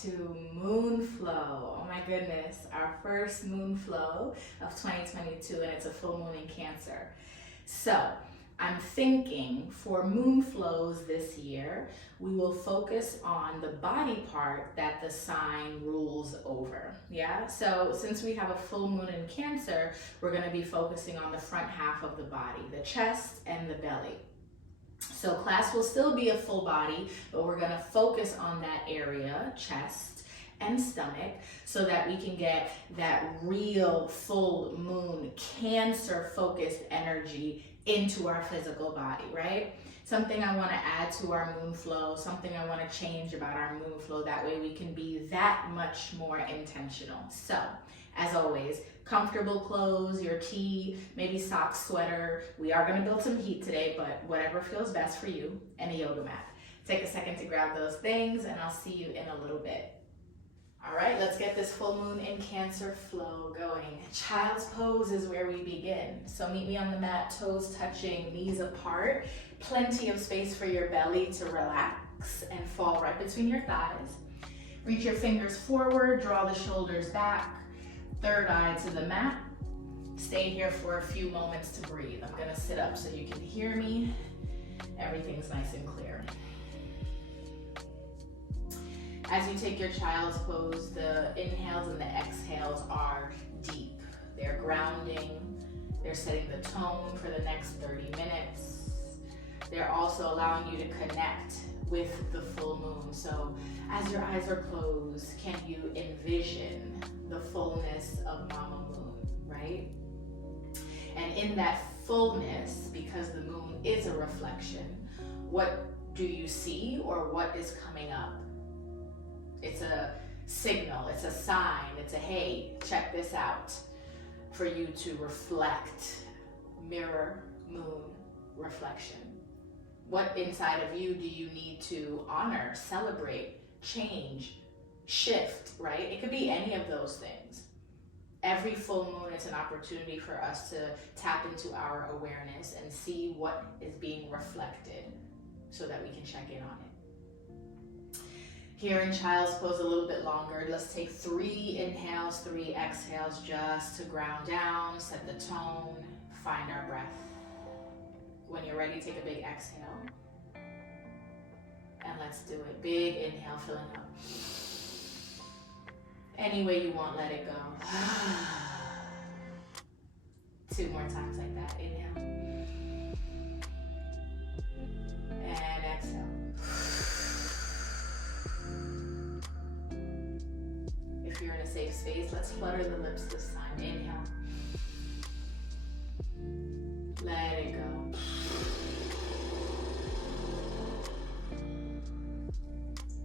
to Moon Flow. Oh my goodness, our first Moon Flow of 2022, and it's a full moon in Cancer. So I'm thinking for moon flows this year, we will focus on the body part that the sign rules over. Yeah, so since we have a full moon in Cancer, we're going to be focusing on the front half of the body, the chest and the belly. So class will still be a full body, but we're going to focus on that area, chest and stomach, so that we can get that real full moon Cancer focused energy into our physical body, right? Something I want to add to our moon flow, something I want to change about our moon flow, that way we can be that much more intentional. So, as always, comfortable clothes, your tee, maybe socks, sweater. We are going to build some heat today, but whatever feels best for you, and a yoga mat. Take a second to grab those things, and I'll see you in a little bit. All right, let's get this full moon in Cancer flow going. Child's pose is where we begin. So meet me on the mat, toes touching, knees apart. Plenty of space for your belly to relax and fall right between your thighs. Reach your fingers forward, draw the shoulders back. Third eye to the mat. Stay here for a few moments to breathe. I'm gonna sit up so you can hear me. Everything's nice and clear. As you take your child's pose, the inhales and the exhales are deep. They're grounding. They're setting the tone for the next 30 minutes. They're also allowing you to connect with the full moon. So as your eyes are closed, can you envision the fullness of Mama Moon, right? And in that fullness, because the moon is a reflection, what do you see or what is coming up? It's a signal, it's a sign, it's a hey, check this out, for you to reflect, mirror, moon, reflection. What inside of you do you need to honor, celebrate, change, shift, right? It could be any of those things. Every full moon is an opportunity for us to tap into our awareness and see what is being reflected so that we can check in on it. Here in child's pose a little bit longer, let's take 3 inhales, 3 exhales just to ground down, set the tone, find our breath. When you're ready, take a big exhale. And let's do it. Big inhale, filling up. Any way you want, let it go. 2 more times like that. Inhale. And exhale. If you're in a safe space, let's flutter the lips this time. Inhale. Let it go.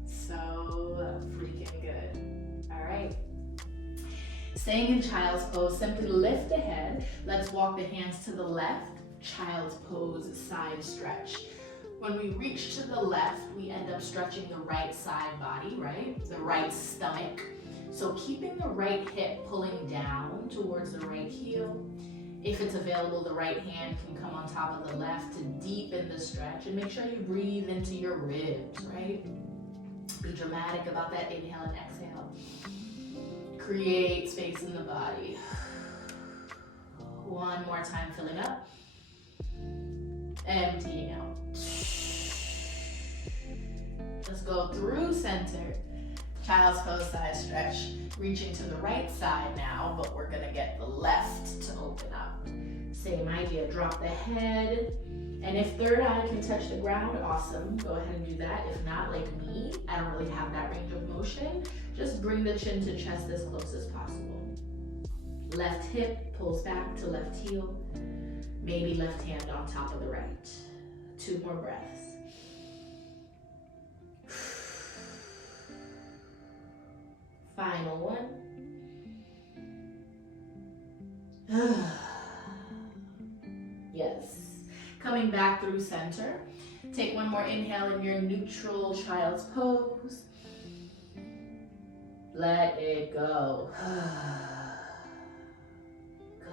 So freaking good. All right. Staying in child's pose, simply lift the head. Let's walk the hands to the left. Child's pose, side stretch. When we reach to the left, we end up stretching the right side body, right? The right stomach. So keeping the right hip pulling down towards the right heel. If it's available, the right hand can come on top of the left to deepen the stretch, and make sure you breathe into your ribs, right? Be dramatic about that inhale and exhale. Create space in the body. One more time, filling up. Emptying out. Let's go through center. Child's pose, side stretch. Reaching to the right side now, but we're gonna get the left to open up. Same idea, drop the head. And if third eye can touch the ground, awesome. Go ahead and do that. If not, like me, I don't really have that range of motion. Just bring the chin to chest as close as possible. Left hip pulls back to left heel. Maybe left hand on top of the right. 2 more breaths. Final one. Yes. Coming back through center. Take one more inhale in your neutral child's pose. Let it go. Good.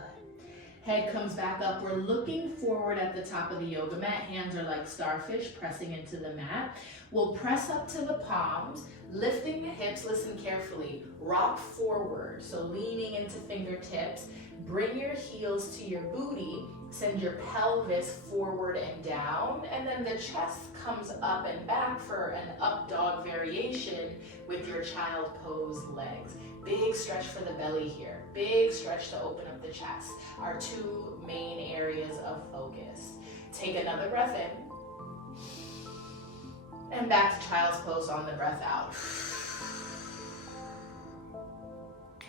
Head comes back up. We're looking forward at the top of the yoga mat. Hands are like starfish pressing into the mat. We'll press up to the palms, lifting the hips. Listen carefully. Rock forward, so leaning into fingertips. Bring your heels to your booty. Send your pelvis forward and down, and then the chest comes up and back for an up dog variation with your child pose legs. Big stretch for the belly here. Big stretch to open up the chest. Our two main areas of focus. Take another breath in. And back to child's pose on the breath out.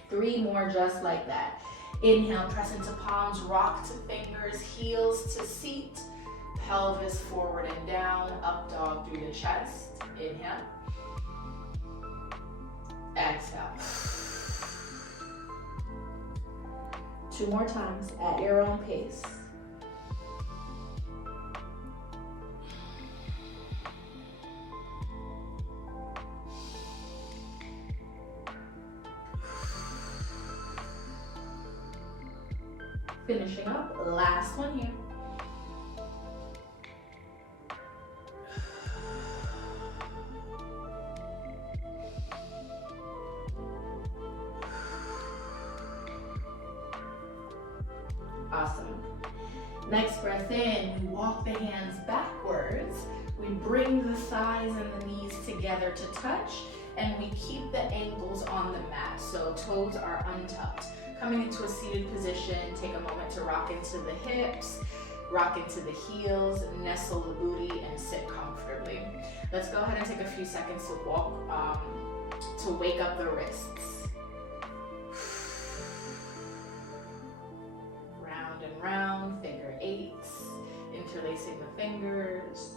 3 more just like that. Inhale, press into palms, rock to fingers, heels to seat, pelvis forward and down, up dog through the chest. Inhale. Exhale. 2 more times at your own pace. Finishing up, last one here. Awesome. Next breath in, we walk the hands backwards. We bring the thighs and the knees together to touch, and we keep the ankles on the mat, so toes are untucked. Coming into a seated position, take a moment to rock into the hips, rock into the heels, nestle the booty, and sit comfortably. Let's go ahead and take a few seconds to walk, to wake up the wrists. Round and round, figure 8s, interlacing the fingers.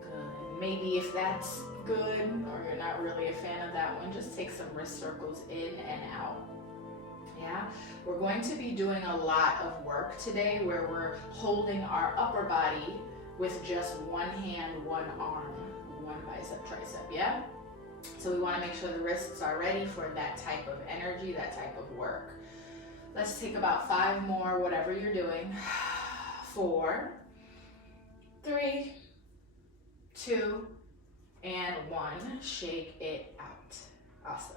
Good. Maybe if that's good, or you're not really a fan of that one, just take some wrist circles in and out. Yeah, we're going to be doing a lot of work today where we're holding our upper body with just one hand, one arm, one bicep, tricep, yeah? So we want to make sure the wrists are ready for that type of energy, that type of work. Let's take about 5 more, whatever you're doing. 4, 3, 2, and 1. Shake it out. Awesome.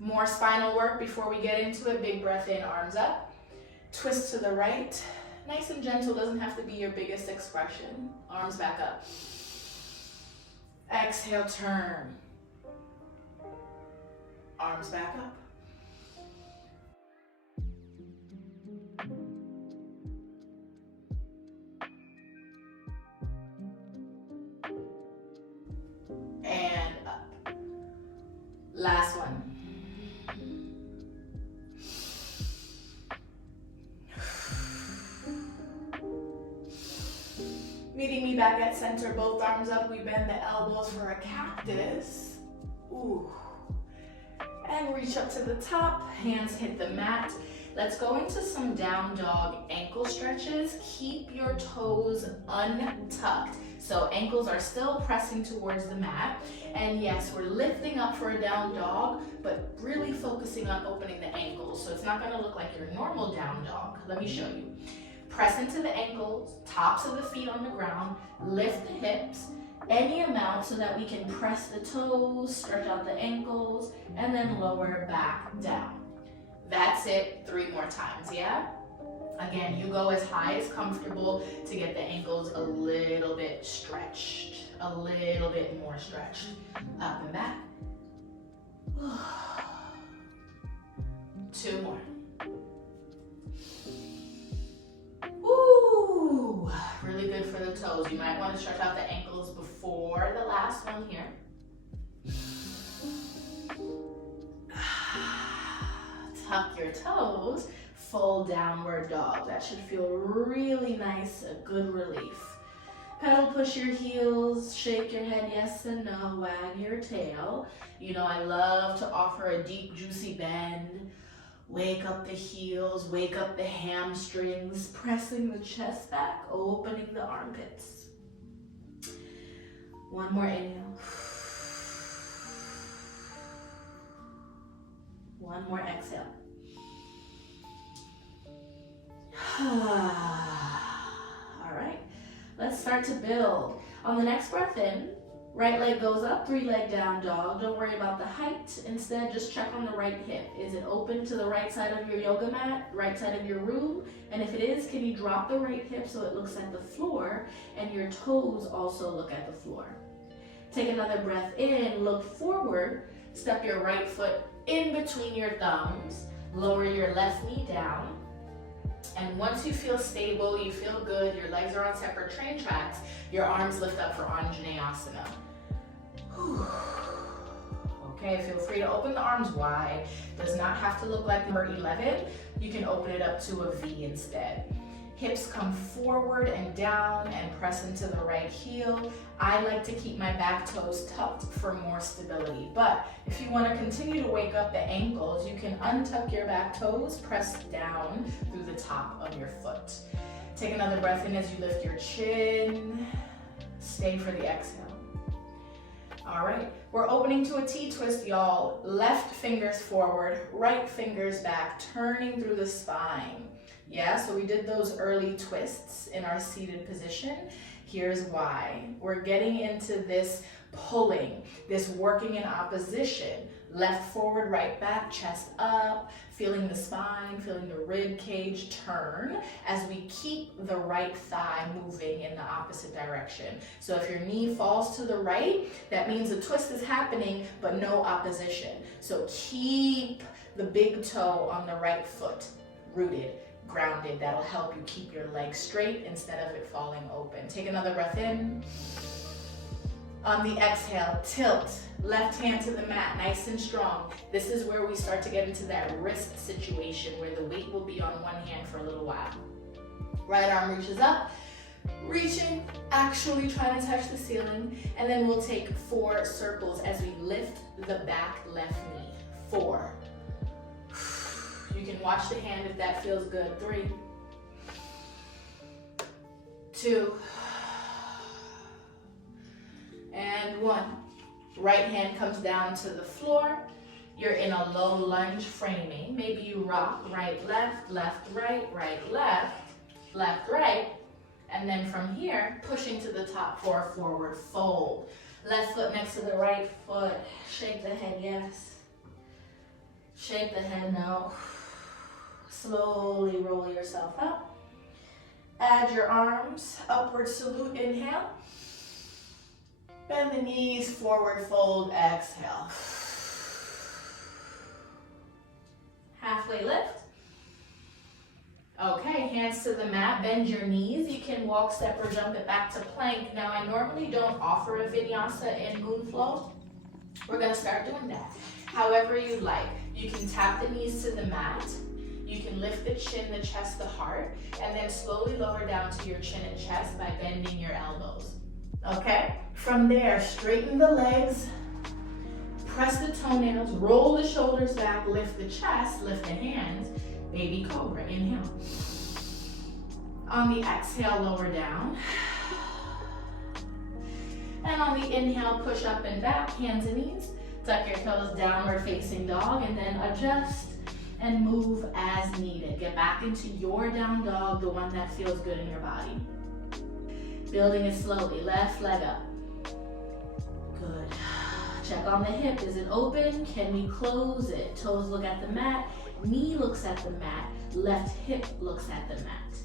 More spinal work before we get into it. Big breath in, arms up. Twist to the right. Nice and gentle, doesn't have to be your biggest expression. Arms back up. Exhale, turn. Arms back up. And up. Last one. Meeting me back at center, both arms up. We bend the elbows for a cactus. Ooh. And reach up to the top, hands hit the mat. Let's go into some down dog ankle stretches. Keep your toes untucked. So ankles are still pressing towards the mat. And yes, we're lifting up for a down dog, but really focusing on opening the ankles. So it's not gonna look like your normal down dog. Let me show you. Press into the ankles, tops of the feet on the ground, lift the hips, any amount so that we can press the toes, stretch out the ankles, and then lower back down. That's it 3 more times, yeah? Again, you go as high as comfortable to get the ankles a little bit stretched, a little bit more stretched. Up and back. 2 more. Ooh, really good for the toes. You might want to stretch out the ankles before the last one here. Tuck your toes, full downward dog. That should feel really nice, a good relief. Pedal push your heels, shake your head yes and no, wag your tail. You know I love to offer a deep, juicy bend. Wake up the heels, wake up the hamstrings, pressing the chest back, opening the armpits. 1 more inhale. 1 more exhale. All right, let's start to build. On the next breath in, right leg goes up, 3-leg down dog. Don't worry about the height. Instead, just check on the right hip. Is it open to the right side of your yoga mat, right side of your room? And if it is, can you drop the right hip so it looks at the floor and your toes also look at the floor? Take another breath in, look forward, step your right foot in between your thumbs, lower your left knee down. And once you feel stable, you feel good, your legs are on separate train tracks, your arms lift up for Anjaneyasana. Okay, feel free to open the arms wide. Does not have to look like number 11. You can open it up to a V instead. Hips come forward and down and press into the right heel. I like to keep my back toes tucked for more stability. But if you want to continue to wake up the ankles, you can untuck your back toes, press down through the top of your foot. Take another breath in as you lift your chin. Stay for the exhale. All right, we're opening to a T-twist, y'all. Left fingers forward, right fingers back, turning through the spine. Yeah, so we did those early twists in our seated position. Here's why. We're getting into this pulling, this working in opposition. Left forward, right back, chest up, feeling the spine, feeling the rib cage turn as we keep the right thigh moving in the opposite direction. So if your knee falls to the right, that means a twist is happening, but no opposition. So keep the big toe on the right foot, rooted, grounded. That'll help you keep your legs straight instead of it falling open. Take another breath in. On the exhale, tilt, left hand to the mat, nice and strong. This is where we start to get into that wrist situation where the weight will be on one hand for a little while. Right arm reaches up, reaching, actually trying to touch the ceiling, and then we'll take 4 circles as we lift the back left knee. 4. You can watch the hand if that feels good. 3, 2, and 1. Right hand comes down to the floor. You're in a low lunge framing. Maybe you rock right, left, right, left, right. And then from here, pushing to the top for a forward fold. Left foot next to the right foot. Shake the head, yes. Shake the head, no. Slowly roll yourself up. Add your arms, upward salute, inhale. Bend the knees, forward fold, exhale. Halfway lift. Okay, hands to the mat, bend your knees. You can walk, step, or jump it back to plank. Now, I normally don't offer a vinyasa in Moon Flow. We're gonna start doing that. However you like. You can tap the knees to the mat. You can lift the chin, the chest, the heart, and then slowly lower down to your chin and chest by bending your elbows. Okay? From there, straighten the legs, press the toenails, roll the shoulders back, lift the chest, lift the hands, baby cobra, inhale. On the exhale, lower down. And on the inhale, push up and back, hands and knees. Tuck your toes, downward facing dog, and then adjust and move as needed. Get back into your down dog, the one that feels good in your body. Building it slowly, left leg up. Good. Check on the hip, is it open? Can we close it? Toes look at the mat, knee looks at the mat, left hip looks at the mat.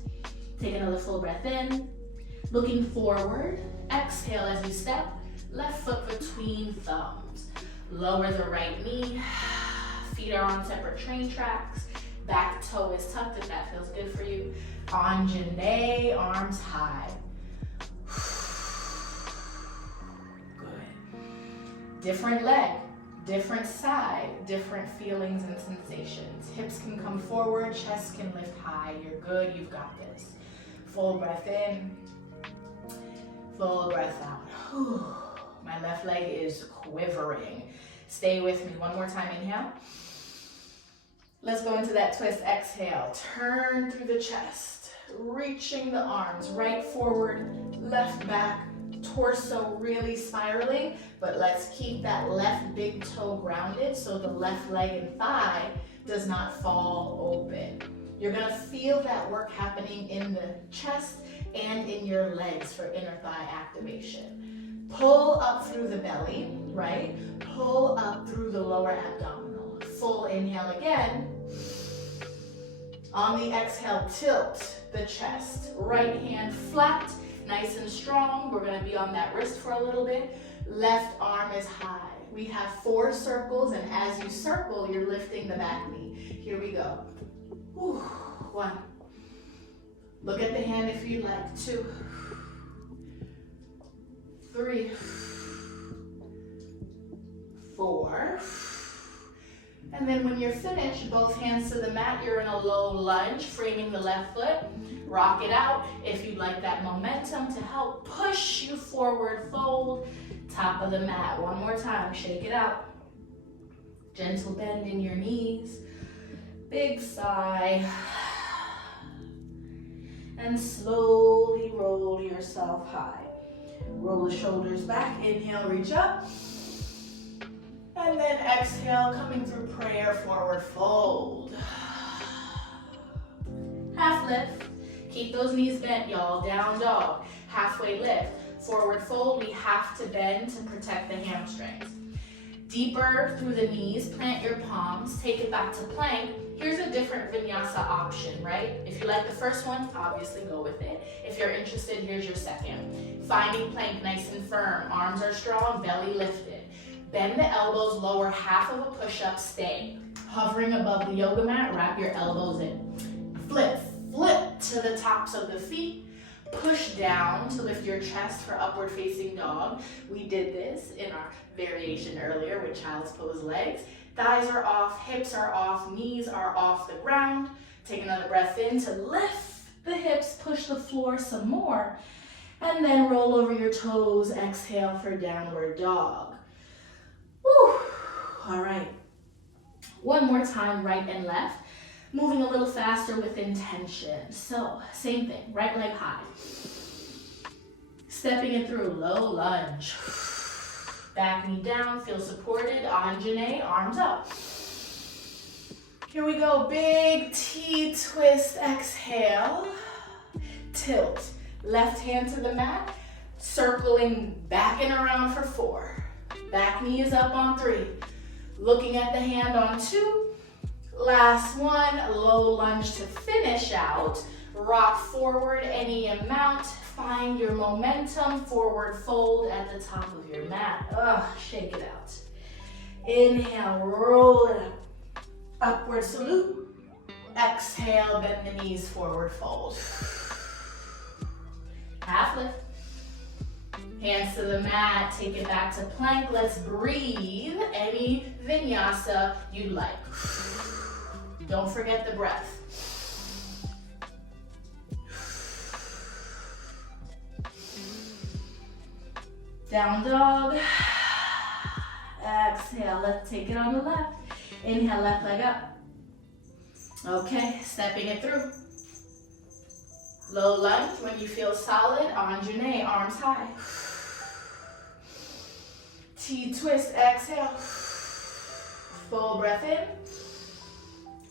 Take another full breath in, looking forward. Exhale as you step, left foot between thumbs. Lower the right knee, feet are on separate train tracks, back toe is tucked if that feels good for you. Anjane, arms high. Good. Different leg, different side, different feelings and sensations. Hips can come forward, chest can lift high. You're good, you've got this. Full breath in, full breath out. My left leg is quivering. Stay with me. One more time, inhale. Let's go into that twist, exhale. Turn through the chest, reaching the arms, right forward, left back, torso really spiraling, but let's keep that left big toe grounded so the left leg and thigh does not fall open. You're gonna feel that work happening in the chest and in your legs for inner thigh activation. Pull up through the belly, right? Pull up through the lower abdominal. Full inhale again. On the exhale, tilt the chest. Right hand flat, nice and strong. We're gonna be on that wrist for a little bit. Left arm is high. We have 4 circles, and as you circle, you're lifting the back knee. Here we go. Whew. 1. Look at the hand if you like. 2. 3. 4. And then when you're finished, both hands to the mat, you're in a low lunge, framing the left foot. Rock it out. If you'd like that momentum to help push you forward, fold. Top of the mat. One more time. Shake it out. Gentle bend in your knees. Big sigh. And slowly roll yourself high. Roll the shoulders back. Inhale, reach up. And then exhale, coming through prayer, forward fold. Half lift. Keep those knees bent, y'all. Down dog. Halfway lift. Forward fold, we have to bend to protect the hamstrings. Deeper through the knees, plant your palms, take it back to plank. Here's a different vinyasa option, right? If you like the first one, obviously go with it. If you're interested, here's your second. Finding plank nice and firm. Arms are strong, belly lifted. Bend the elbows, lower half of a push-up, stay. Hovering above the yoga mat, wrap your elbows in. Flip to the tops of the feet. Push down to lift your chest for upward facing dog. We did this in our variation earlier with child's pose legs. Thighs are off, hips are off, knees are off the ground. Take another breath in to lift the hips, push the floor some more. And then roll over your toes, exhale for downward dog. Woo. All right. One more time, right and left. Moving a little faster with intention. So, same thing, right leg high. Stepping it through, low lunge. Back knee down, feel supported. Anjane, arms up. Here we go, big T twist, exhale. Tilt, left hand to the mat, circling back and around for 4. Back knee is up on 3. Looking at the hand on 2. Last one, low lunge to finish out. Rock forward any amount. Find your momentum. Forward fold at the top of your mat. Shake it out. Inhale, roll it up. Upward salute. Exhale, bend the knees, forward fold. Half lift. Hands to the mat, take it back to plank. Let's breathe any vinyasa you'd like. Don't forget the breath. Down dog. Exhale, let's take it on the left. Inhale, left leg up. Okay, stepping it through. Low lunge when you feel solid. Anjane, arms high. T twist, exhale. Full breath in.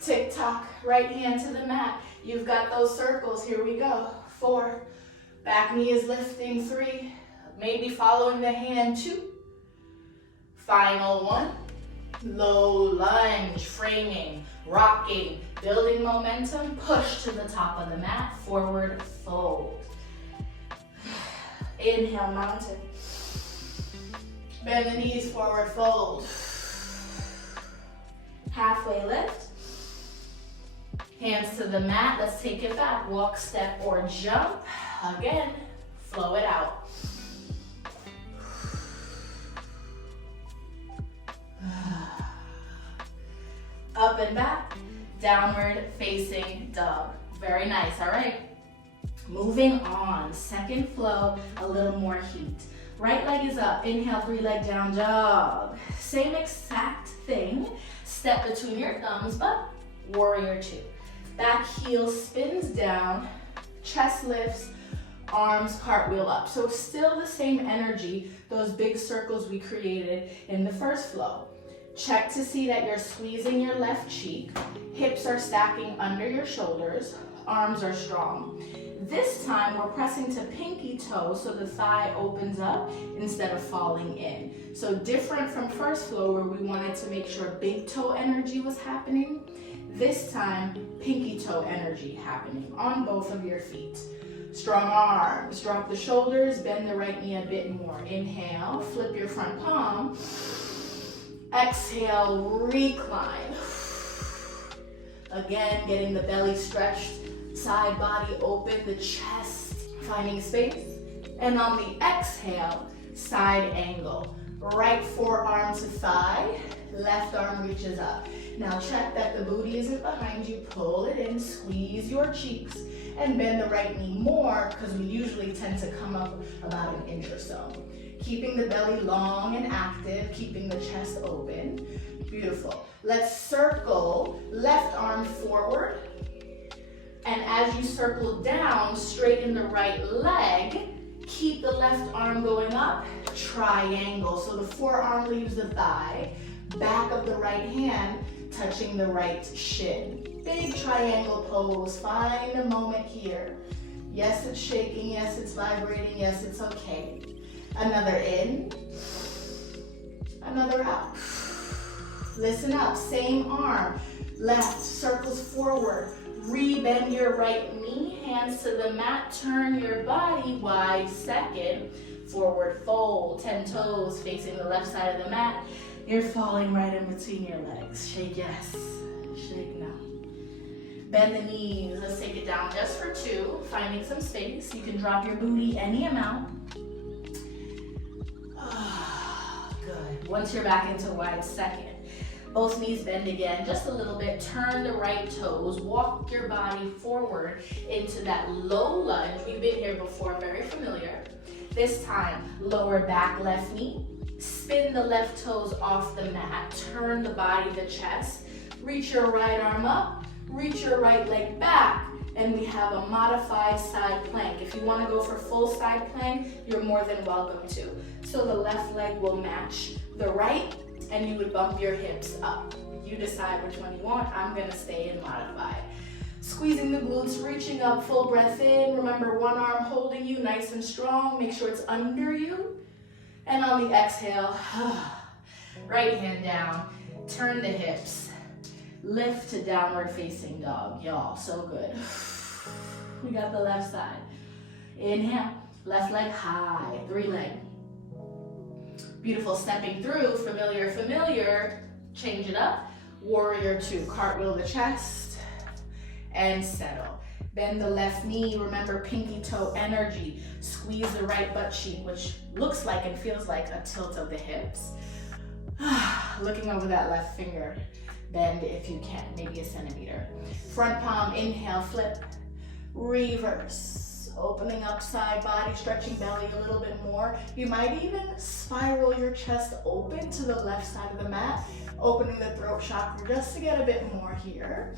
Tick tock, right hand to the mat. You've got those circles, here we go. 4, back knee is lifting. 3, maybe following the hand. 2, final 1. Low lunge, framing, rocking, building momentum, push to the top of the mat, forward fold. Inhale, mountain. Bend the knees, forward fold. Halfway lift. Hands to the mat, let's take it back. Walk, step, or jump. Again, flow it out. Up and back, downward facing dog. Very nice, all right. Moving on, second flow, a little more heat. Right leg is up, inhale, 3-leg down dog. Same exact thing, step between your thumbs, but warrior 2. Back heel spins down, chest lifts, arms cartwheel up. So still the same energy, those big circles we created in the first flow. Check to see that you're squeezing your left cheek. Hips are stacking under your shoulders. Arms are strong. This time we're pressing to pinky toe so the thigh opens up instead of falling in. So different from first flow where we wanted to make sure big toe energy was happening. This time, pinky toe energy happening on both of your feet. Strong arms, drop the shoulders, bend the right knee a bit more. Inhale, flip your front palm. Exhale, recline. Again, getting the belly stretched, side body open, the chest finding space. And on the exhale, side angle. Right forearm to thigh, left arm reaches up. Now check that the booty isn't behind you, pull it in, squeeze your cheeks, and bend the right knee more because we usually tend to come up about an inch or so. Keeping the belly long and active, keeping the chest open. Beautiful. Let's circle left arm forward. And as you circle down, straighten the right leg. Keep the left arm going up, triangle. So the forearm leaves the thigh, back of the right hand touching the right shin. Big triangle pose, find a moment here. Yes, it's shaking, yes, it's vibrating, yes, it's okay. Another in, another out. Listen up, same arm, left, circles forward. Re-bend your right knee, hands to the mat, turn your body wide, second, forward fold, 10 toes facing the left side of the mat. You're falling right in between your legs. Shake yes, shake no. Bend the knees, let's take it down just for 2, finding some space. You can drop your booty any amount. Good, once you're back into wide, second. Both knees bend again, just a little bit. Turn the right toes, walk your body forward into that low lunge. We've been here before, very familiar. This time, lower back left knee. Spin the left toes off the mat. Turn the body, the chest. Reach your right arm up. Reach your right leg back. And we have a modified side plank. If you want to go for full side plank, you're more than welcome to. So the left leg will match the right, and you would bump your hips up. You decide which one you want. I'm gonna stay in modified. Squeezing the glutes, reaching up, full breath in. Remember, one arm holding you nice and strong. Make sure it's under you. And on the exhale, right hand down, turn the hips. Lift to downward facing dog, y'all, so good. We got the left side. Inhale, left leg high, 3 leg. Beautiful, stepping through, familiar, familiar. Change it up. Warrior 2, cartwheel the chest and settle. Bend the left knee, remember pinky toe energy. Squeeze the right butt cheek, which looks like and feels like a tilt of the hips. Looking over that left finger. Bend if you can, maybe a centimeter. Front palm, inhale, flip, reverse. Opening up side body, stretching belly a little bit more. You might even spiral your chest open to the left side of the mat, opening the throat chakra just to get a bit more here.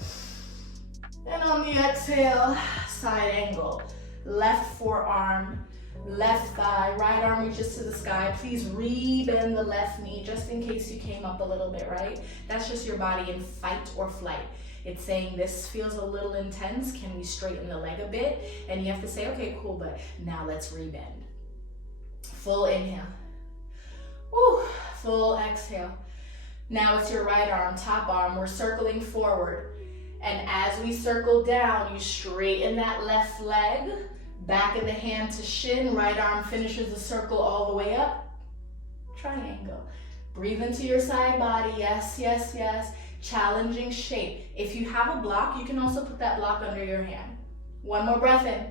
And on the exhale, side angle. Left forearm, left thigh, right arm reaches to the sky. Please re-bend the left knee just in case you came up a little bit, right? That's just your body in fight or flight. It's saying this feels a little intense. Can we straighten the leg a bit? And you have to say, okay, cool, but now let's re-bend. Full inhale. Woo, full exhale. Now it's your right arm, top arm. We're circling forward. And as we circle down, you straighten that left leg. Back of the hand to shin. Right arm finishes the circle all the way up. Triangle. Breathe into your side body. Yes, yes, yes. Challenging shape. If you have a block, you can also put that block under your hand. One more breath in.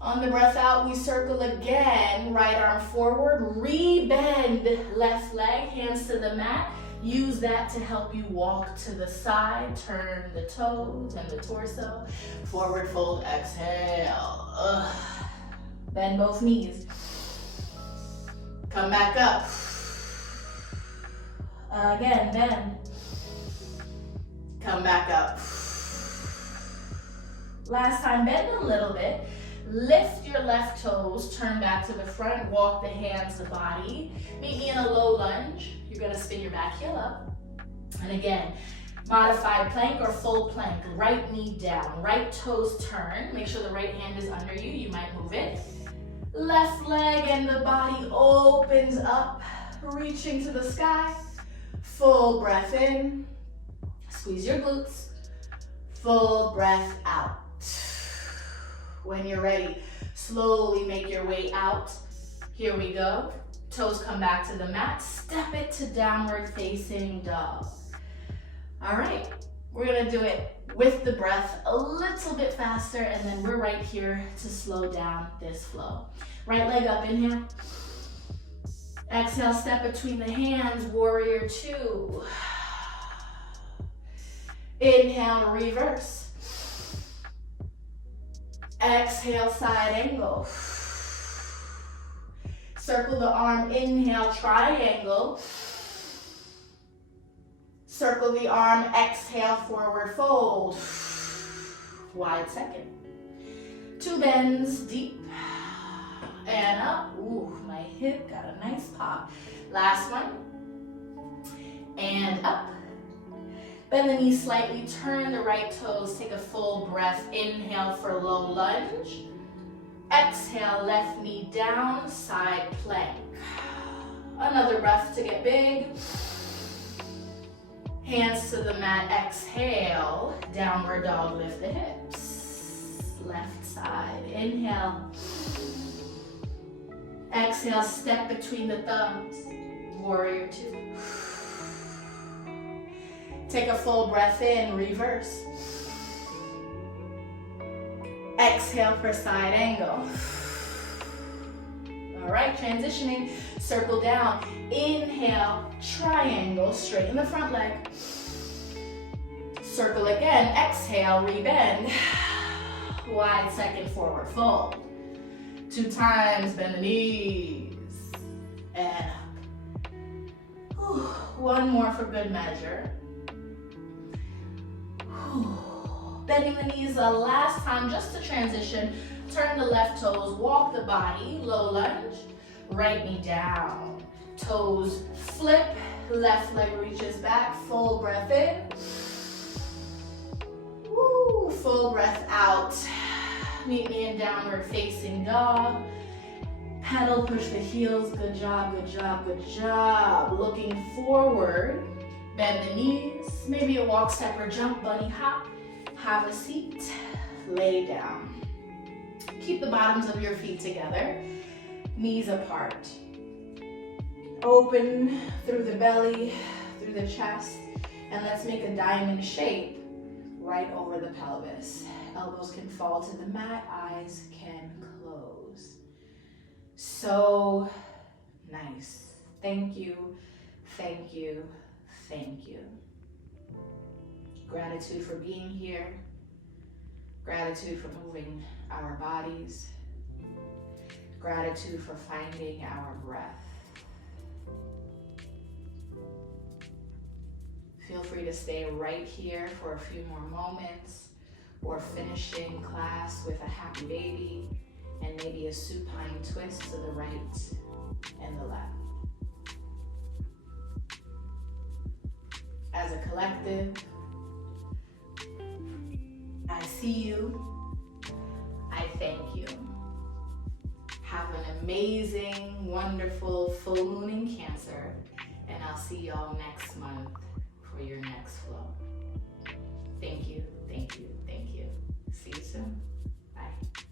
On the breath out, we circle again. Right arm forward, re-bend left leg, hands to the mat. Use that to help you walk to the side. Turn the toes and the torso. Forward fold, exhale. Bend both knees. Come back up. Again, bend. Come back up. Last time, bend a little bit. Lift your left toes, turn back to the front, walk the hands, the body. Meet me in a low lunge. You're gonna spin your back heel up. And again, modified plank or full plank. Right knee down, right toes turn. Make sure the right hand is under you. You might move it. Left leg and the body opens up, reaching to the sky. Full breath in. Squeeze your glutes. Full breath out. When you're ready, slowly make your way out. Here we go. Toes come back to the mat. Step it to downward facing dog. All right, we're gonna do it with the breath a little bit faster, and then we're right here to slow down this flow. Right leg up, inhale. Exhale, step between the hands, warrior two. Inhale, reverse. Exhale, side angle. Circle the arm, inhale, triangle. Circle the arm, exhale, forward fold. Wide second. Two bends, deep. And up. Ooh, my hip got a nice pop. Last one. And up. Bend the knees slightly, turn the right toes, take a full breath. Inhale for low lunge. Exhale, left knee down, side plank. Another breath to get big. Hands to the mat, exhale. Downward dog, lift the hips. Left side, inhale. Exhale, step between the thumbs. Warrior two. Take a full breath in, reverse. Exhale for side angle. All right, transitioning, circle down. Inhale, triangle, straighten the front leg. Circle again, exhale, rebend. Wide second, forward fold. 2 times, bend the knees. And up. Whew. One more for good measure. Bending the knees the last time just to transition. Turn the left toes, walk the body, low lunge, right knee down. Toes flip, left leg reaches back, full breath in. Woo, full breath out. Meet me in downward facing dog. Pedal, push the heels, good job, good job, good job. Looking forward, bend the knees, maybe a walk, step, or jump, bunny hop. Have a seat, lay down. Keep the bottoms of your feet together, knees apart. Open through the belly, through the chest, and let's make a diamond shape right over the pelvis. Elbows can fall to the mat, eyes can close. So nice. Thank you, thank you, thank you. Gratitude for being here. Gratitude for moving our bodies. Gratitude for finding our breath. Feel free to stay right here for a few more moments, or finishing class with a happy baby and maybe a supine twist to the right and the left. As a collective, I see you. I thank you. Have an amazing, wonderful full moon in Cancer, and I'll see y'all next month for your next flow. Thank you, thank you, thank you. See you soon. Bye.